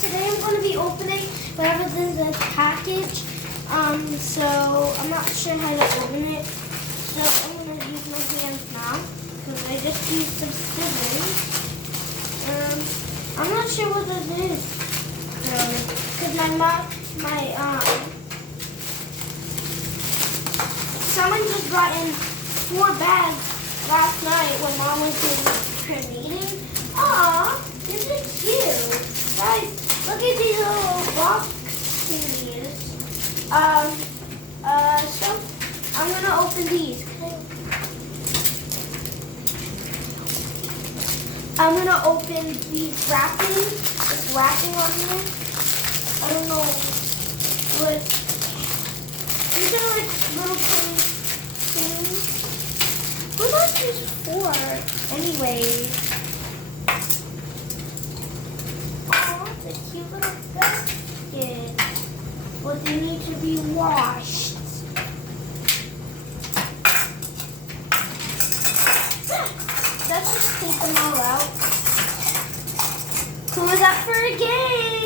Today I'm going to be opening whatever's in the package. So I'm not sure how to open it. So I'm going to use my hands now because I just used some scissors. I'm not sure what this is. Because someone just brought in 4 bags last night when Mom was doing her meeting. Aw, this is cute. Guys, look at these little box thingies. So I'm gonna open these. I'm gonna open these wrapping. It's wrapping on here. I don't know what. These are like little tiny things. What are these for? Anyways. Oh, it's a cute little basket. But they need to be washed. Let's just take them all out. Who is up for a game?